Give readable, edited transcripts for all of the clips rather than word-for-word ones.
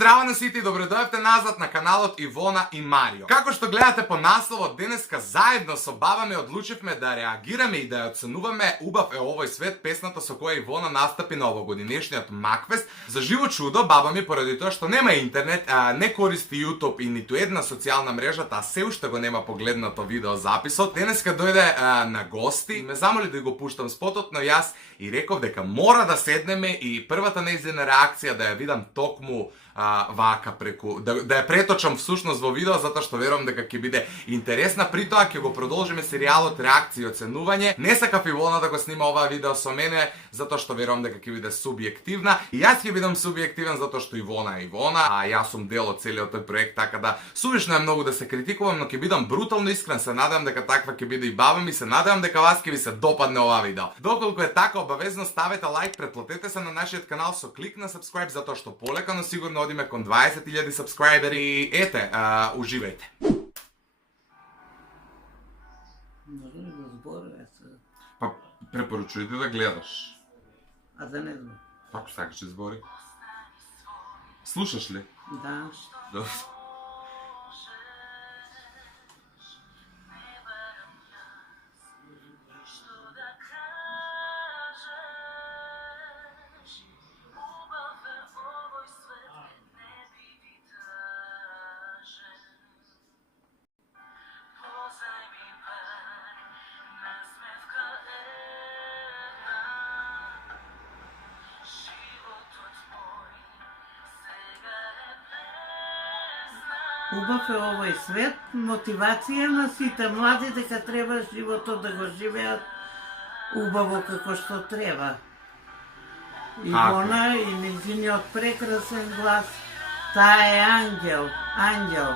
здраво на сите и добредојавте назад на каналот Ивона и Марио. Како што гледате по насловот, денеска заедно со баба ми одлучивме да реагираме и да ја оценуваме "Убав е овој свет", песната со која Ивона настапи на овогодинешниот Макфест. За живо чудо, баба ми, поради тоа што нема интернет, не користи YouTube и ниту една социјална мрежа, таа се уште го нема погледнато видеозаписот. Денеска дојде на гости, ме замоли да го пуштам спотот, но јас и реков дека мора да седнеме и првата нејзина реакција да ја видам токму вака преку, да ја преточам всушност во видео, затоа што верувам дека ќе биде интересна. При тоа ќе го продолжиме серијалот реакции и оценување. Не сакав Ивона да го снима оваа видео со мене, затоа што верувам дека ќе биде субјективна. И јас ќе бидам субјективен затоа што Ивона е Ивона, а јас сум дел од целиот тој проект, така да сувишно е многу да се критикувам, но ќе бидам брутално искрен. Се надевам дека таква ќе биде и баба ми, се надевам дека вас ќе ви се допадне оваа видео. Доколку е така, обавезно ставете лайк, претплатете се на нашиот канал со клик на subscribe, затоа што полека, но сигурно одиме кон 20.000 сабскрајбери. Ете, уживајте. Може ли го зборува сега? Па, препоручујте да гледаш. А да не знам. Како сакаш избори? Слушаш ли? Да. Добро. Убав е овој свет, мотивација на сите млади дека треба животот да го живеат убаво како што треба. Ивона и нејзиниот прекрасен глас, таа е ангел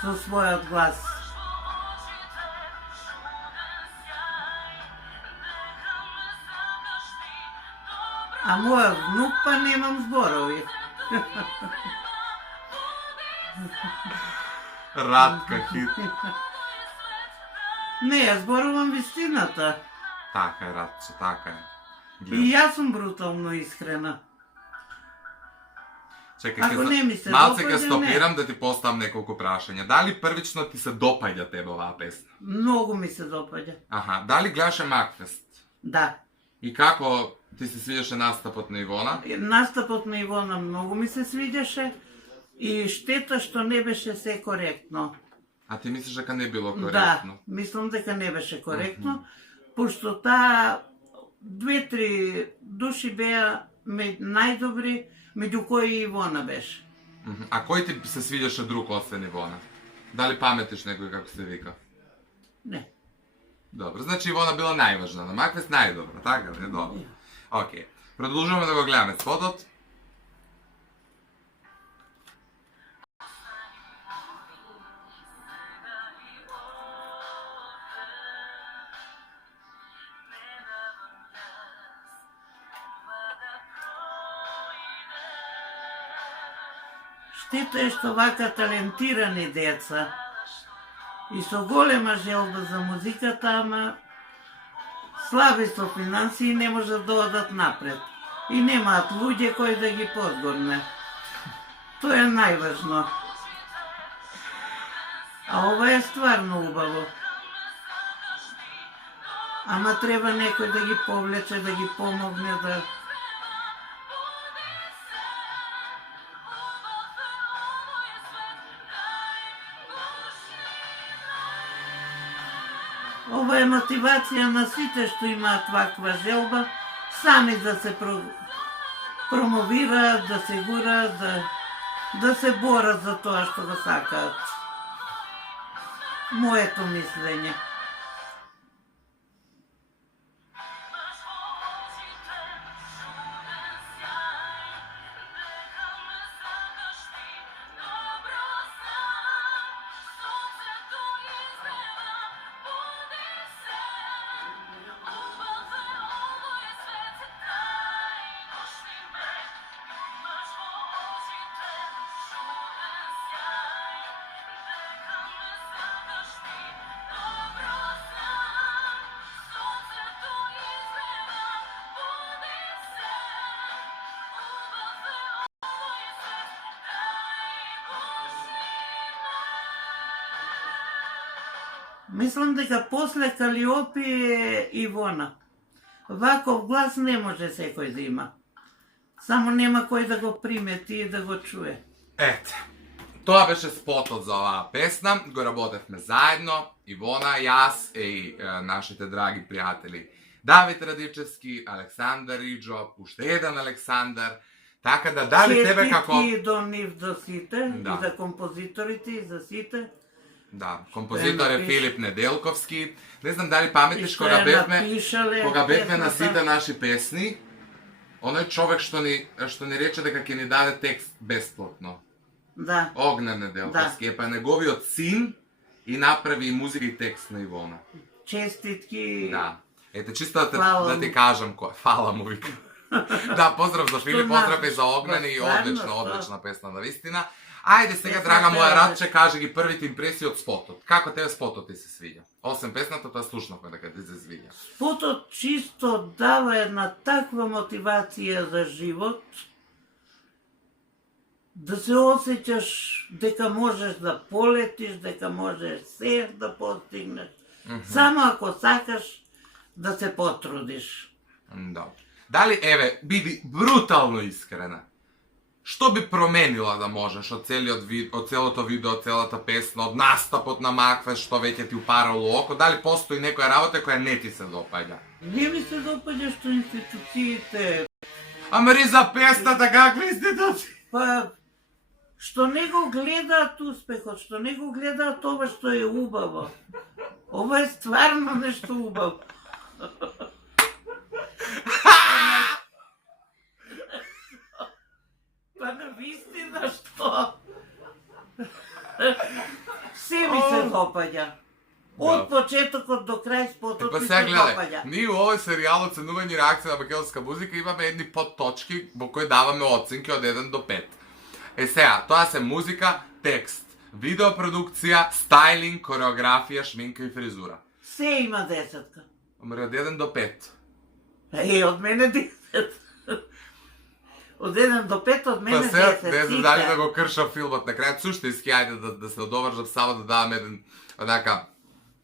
со својот глас. А мојот внук па немам зборови. Радка хит. Не, ја зборувам вистината. Така е, Радче, така е. И јас сум брутално искрена. Чекај, Ако не ми се малце ќе допаѓа, стопирам да ти поставам неколку прашања. Дали првично ти се допаѓа тебе оваа песна? Многу ми се допаѓа. Аха, дали гледаше Макфест? Да. И како ти се свиѓаше настапот на Ивона? Настапот на Ивона многу ми се свиѓаше и штета што не беше се коректно. А ти мислиш дека не било коректно? Да, мислам дека не беше коректно, пошто таа 2-3 души беа најдобри, меѓу кои и Ивона беше. А кој ти се свиѓаше друг освен Ивона? Дали паметиш некој како се вика? Не. Добро, значи Ивона била најважна, на Макфест најдобра, така ли? Добро. Океј, продолжуваме да го гледаме спотот. Штета е што вака талентирани деца и со голема желба за музиката, ама слаби со финансии не можат да одат напред и немаат луѓе кои да ги подгорне. Тоа е најважно. А ова е стварно убаво. Ама треба некој да ги повлече, да ги помогне, да... Ова е мотивација на сите што имаат ваква желба, сами да се промовираат, да се гураат, да се борат за тоа што го сакаат. Моето мислење. Мислам дека после Калиопи е Ивона. Ваков глас не може секој да има. Само нема кој да го примети и да го чуе. Ете, тоа беше спотот за оваа песна, го работевме заедно, Ивона, јас и нашите драги пријатели Давид Радичевски, Александар Иджо, уште еден Александар, така да дали тебе како... Честитки до нив до сите, Да. и за композиторите, и за сите. Да, композитор е напиш- Филип Неделковски. Не знам дали паметиш И што кога ја бевме напишале на песната. сите наши песни, оној човек што ни рече дека ќе ни даде текст бесплатно. Да. Огнен Неделковски, е па неговиот син и направи и музика и текст на Ивона. Честитки. Да. Ете, чисто Фала да ти му. кажам кој. Фала му вика. Да, поздрав за Филип, поздрав и за Огнен и Стварно, што? одлична песна на вистина. Ајде сега, Песната драга моја е Радче, кажи ги првите импресии од спотот. Како тебе спотот ти се свиѓа? Освен песната, тоа слушнавме дека ти се свиѓа. Спотот чисто дава една таква мотивација за живот, да се осеќаш дека можеш да полетиш, дека можеш се да постигнеш. Само ако сакаш да се потрудиш. Добро. Дали, еве, биди брутално искрена. Што би променила да можеш од целото видео, од целата песна, од настапот на Макфест, што веќе ти упарало око, дали постои некоја работа која не ти се допаѓа? Не ми се допаѓа што институциите, Амари за песната какви институции? па што не го гледаат успехот, што не го гледаат ова што е убаво. Ова е стварно нешто убаво. Па на вистина што? Се ми се допаѓа. Од почетокот до крај спотот Па ми сега се гледај, допаѓа. ние у овој серијал оценување и реакција на македонска музика имаме едни подточки во кои даваме оценки од 1 до 5. Сега, тоа се музика, текст, видеопродукција, стајлинг, кореографија, шминка и фризура. Се има десетка. Амари од 1 до 5. Од мене 10. Од 1 до 5, од мене Па 10. се, не знам дали сите. да го кршам филмот на крај, суштински, ајде да се одовржам само да давам еден, онака,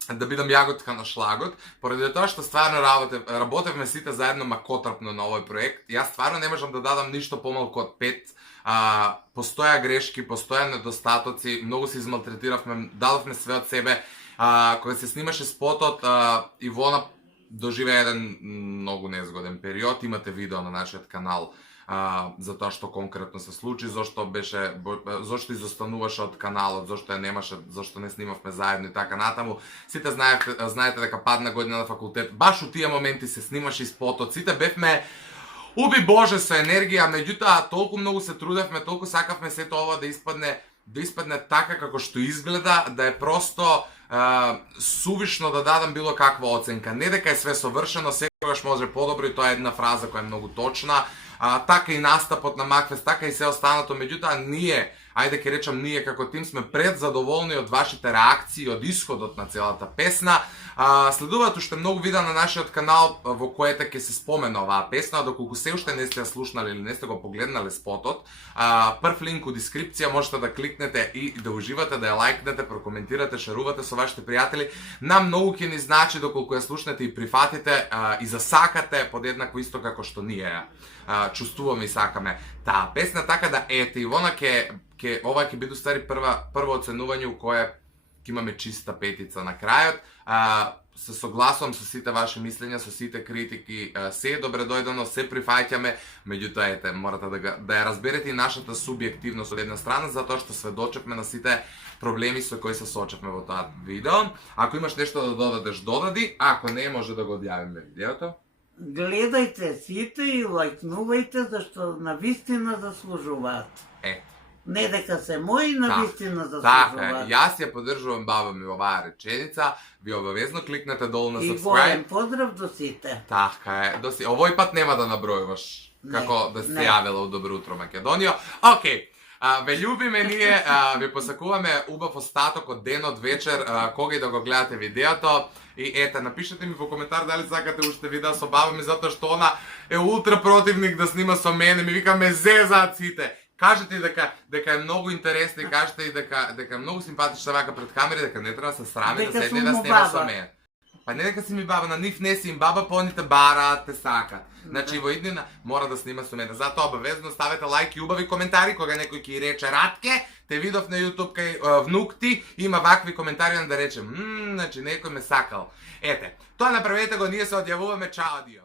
да бидам јаготка на шлагот, поради тоа што стварно работевме сите заедно макотрпно на овој проект. Јас стварно не можам да дадам ништо помалку од 5. Постоја грешки, постоја недостатоци, многу се измалтретиравме, дадовме све од себе. Кога се снимаше спотот, Ивона доживеа еден многу незгоден период. Имате видео на нашиот канал за тоа што конкретно се случи, зошто изостануваше од каналот, зошто ја немаше, зошто не снимавме заедно и така натаму. Сите знаете дека падна година на факултет. Баш у тие моменти се снимаше и спотот. Сите бевме уби Боже со енергија, меѓутоа толку многу се трудевме, толку сакавме сето ова да испадне така како што изгледа, да е просто сувишно да дадам било каква оценка. Не дека е све совршено, секогаш може подобро и тоа е една фраза која е многу точна. Така и настапот на Макфест, така и се останато, меѓутоа ние, ајде ќе речам ние како тим, сме предзадоволни од вашите реакции, од исходот на целата песна. Следуваат уште многу видеа на нашиот канал во коите ќе се спомена оваа песна, а доколку се уште не сте ја слушнали или не сте го погледнале спотот, прв линк у дескрипција можете да кликнете и да уживате, да ја лајкнете, прокоментирате, шерувате со вашите пријатели. Нам многу ќе ни значи доколку ја слушнете и прифатите и засакате подеднакво исто како што ние ја чувствуваме и сакаме таа песна, така да ете Ивона ова ќе биде устари прво оценување у кое ќе имаме чиста петица на крајот. Се согласувам со сите ваши мислења, со сите критики, се е добре дојдено, се прифаќаме, меѓутоа ете, морате да ја разберете и нашата субјективност од една страна, затоа што сведочевме на сите проблеми со кои се соочевме во тоа видео. Ако имаш нешто да додадеш, додади, ако не, може да го одјавиме видеото. Гледајте сите и лајкнувајте, зашто на вистина заслужуваат. Не дека се мои, на вистина Така, заслужуваат. јас ја поддржувам баба ми оваа реченица, ви обавезно кликнете долу на И subscribe. голем поздрав до сите. Така е, овој пат нема да набројуваш како да сте не. јавила у Добро утро Македонија. Океј, ве љубиме ние, ви посакуваме убав остаток од денот, вечер, кога и да го гледате видеото. И ете, напишете ми во коментар дали сакате уште видеа со баба ми, затоа што она е ултра противник да снима со мене, ми вика ме зезаат сите. Кажете и дека е многу интересна и кажете и дека е многу симпатична вака пред камери, дека не треба да се срами да Дека седне сум да му снема баба. со мене. Па не дека си ми баба, на нив не си им баба, по они те бараат, те сакат. Значи во иднина мора да снима со мене. Затоа обавезно ставете лайк и убави коментари кога некој ќе рече Ратке, те видов на YouTube кај внук ти, има вакви коментари да речем, значи некој ме сакал. Ете, тоа направете го, ние се одјавуваме, чао, адио.